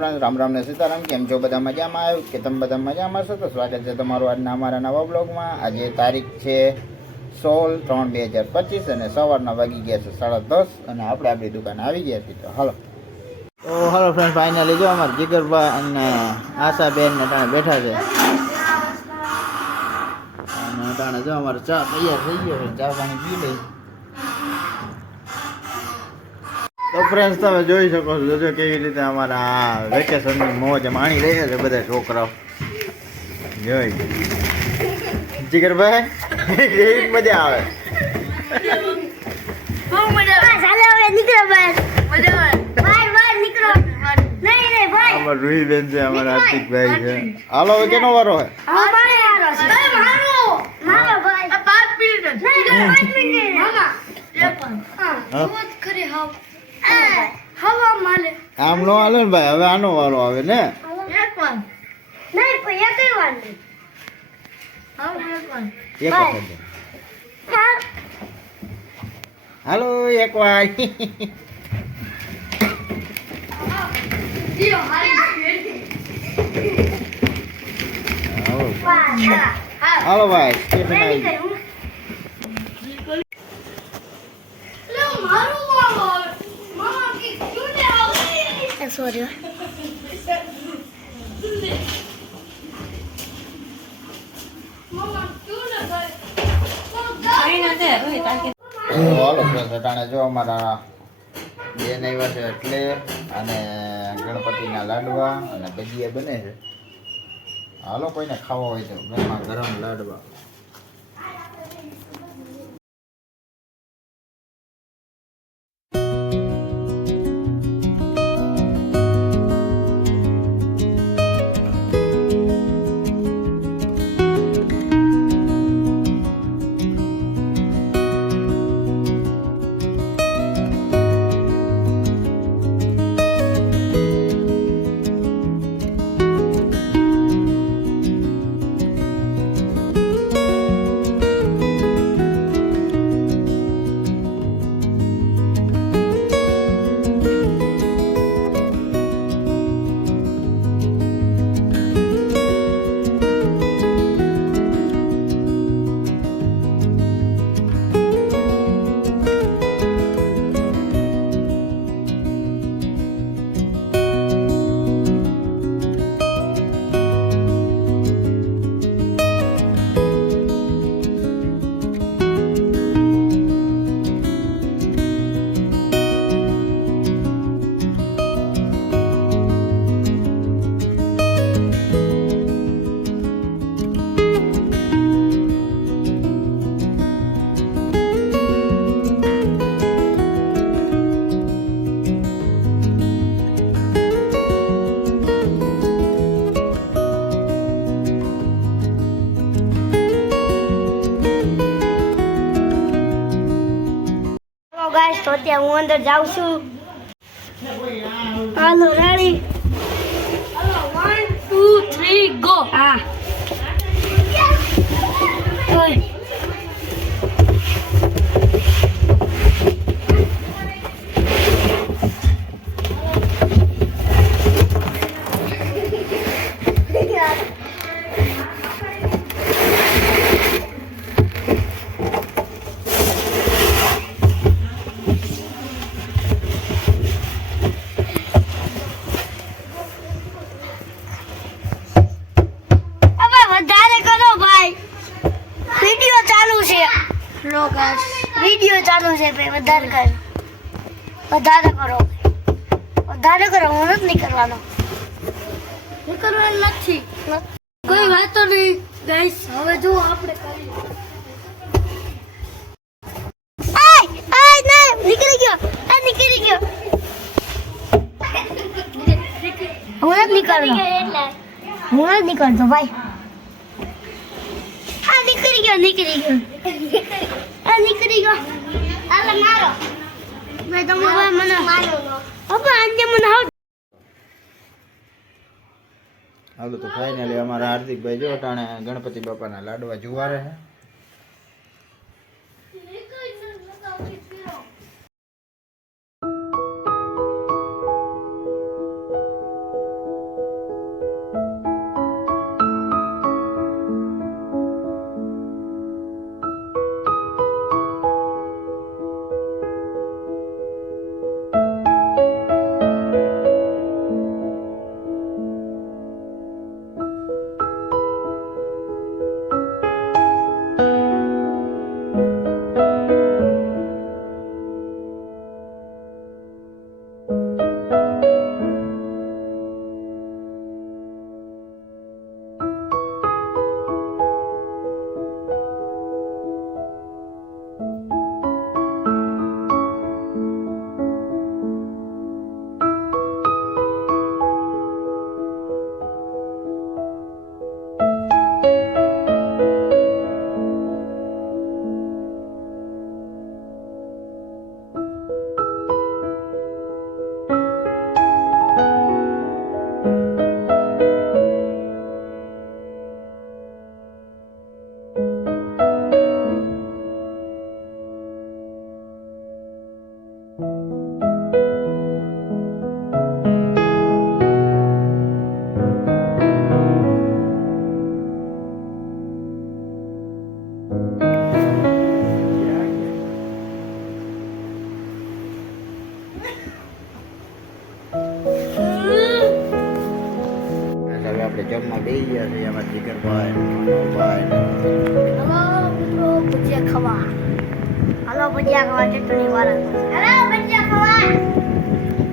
Friend Ram Ram ને સીતારામ, કેમ છો? બધા મજામાં? આવ્યું કે તમે બધા મજામાં છો? તો સ્વાગત છે તમારું આજના અમારા નવા બ્લોગમાં. આજે તારીખ છે સોળ ત્રણ બે હજાર પચીસ અને સવારના વાગી ગયા છે સાડા દસ અને આપણે આપણી દુકાન આવી ગયા છીએ. તો હલો. તો હલો ફ્રેન્ડ ફાઇનલી જો અમારા જીગરભાઈ અને આશાબેન ને ત્યાં બેઠા છે. અને ત્યાં જો અમારે ચા તૈયાર થઈ ગયો ચા પાણી પી લઈ. તો ફ્રેન્ડ્સ તમે જોઈ શકો છો. જોજો કેવી રીતે અમારા વેકેશનની મોજ માણી રહ્યા છે બધા છોકરાઓ. જોઈ. જીગરભાઈ કેવી મજા આવે? બહુ મજા આવે. ચાલો હવે નીકળો બહાર મજા આવે. બહાર બહાર નીકળો. નહીં નહીં ભાઈ. અમારા રૂહીબેન છે અમારા હાર્દિકભાઈ છે. હાલો હવે કેનો વારો હોય અમારે મારો છે મારો મારો ભાઈ આ પાંચ મિનિટ જ પાંચ મિનિટ મામા હા? બહુત ખરી હાવ હવા માલે આમ નો હાલે ને ભાઈ હવે આનો વારો આવે ને? એક વાર. નહીં પણ એક વાર નહીં. હવે એક વાર. એક વખત હાલો. એક વાર. હાલો ભાઈ સ્ટેશન આવી રેડી ગયું. કરું લે મારું વાળો મામા કી ક્યું ને ભાઈ તો હાલો જો અમારા બેન આવ્યા છે એટલે અને ગણપતિના લાડવા અને ભજીયા બને છે. હાલો કોઈને ખાવા હોય તો ગરમા ગરમ લાડવા. અંદર જાઉં છું. હાલો રેડી હાલો 1 2 3 ગો હા ઓય હવે વધારે કરો ભાઈ વિડિયો ચાલુ છે લો ગાઈસ વિડિયો ચાલુ છે ભાઈ વધારે કર. વધારે કરો. વધારે કરો હું નથી કરવાનો હું કરવાનું નથી. કોઈ વાતો નહીં. ગાઈસ હવે જો આપણે કરી આય આય ના નીકળી ગયો. આ નીકળી ગયો. હું નથી નીકળવાનો. હું નથી નીકળતો ભાઈ. ગયો નીકળી ગયો. આ નીકળી ગયો. આલે મારો. ભાઈ તમે ભાઈ મને મારો પપ્પા આજે મને હાવ હાલો તો ફાઇનલી અમારા હાર્દિકભાઈ જો ટાણે ગણપતિ બાપાના લાડવા જુવારે છે આપણે જમવા બેસી ગયા છે એમાં ચિકન ભાઈ ભાઈ ખાવા હાલો ભજીયા ખાવા ચટણી વાળા હાલો ભજીયા ખાવા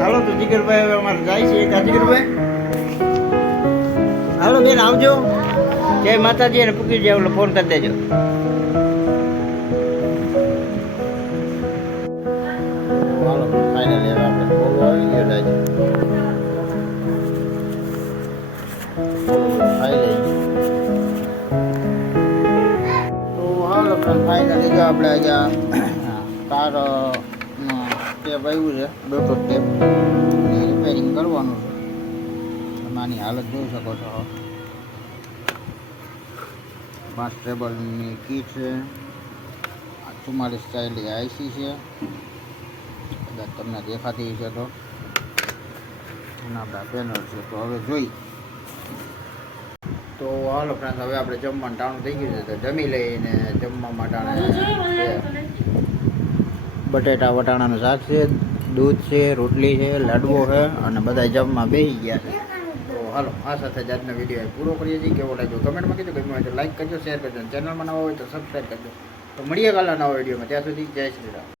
હાલો તો જીગરભાઈ હવે અમારે જાય છે કા જીગરભાઈ હાલો બેન આવજો. જય માતાજી અને પૂકી જાય ફોન કરી દેજો. ફાઇનલી જો આપણે અહીંયા કાર ટેપ આવ્યું છે બેઠો ટેપ રિપેરિંગ કરવાનું છે. તમે હાલત જોઈ શકો છો. પાંચ ટેબલની કીટ છે. આ ચુમ્માલીસ ચાઇલ્ડ આઈસી છે. કદાચ તમને દેખાતી છે તો. એના આપણા પેનલ છે. તો હવે જોઈ તો હાલો ફ્રેન્ડ હવે આપણે જમવાનું ટાણું થઈ ગયું છે તો જમી લઈને જમવા માટે બટેટા વટાણાનું શાક છે દૂધ છે રોટલી છે લાડવો છે અને બધા જમવા બેસી ગયા છે. તો હાલો આ સાથે જ આજનો વીડિયો પૂરો કરીએ છીએ. કેવો લાગ્યો કમેન્ટમાં કીધું ગમ્યું હોય તો લાઈક કરજો શેર કરજો ચેનલમાં નવા હોય તો સબસ્ક્રાઈબ કરજો. તો મળીએ કાલના નવા વિડીયોમાં. ત્યાં સુધી જય શ્રી રામ.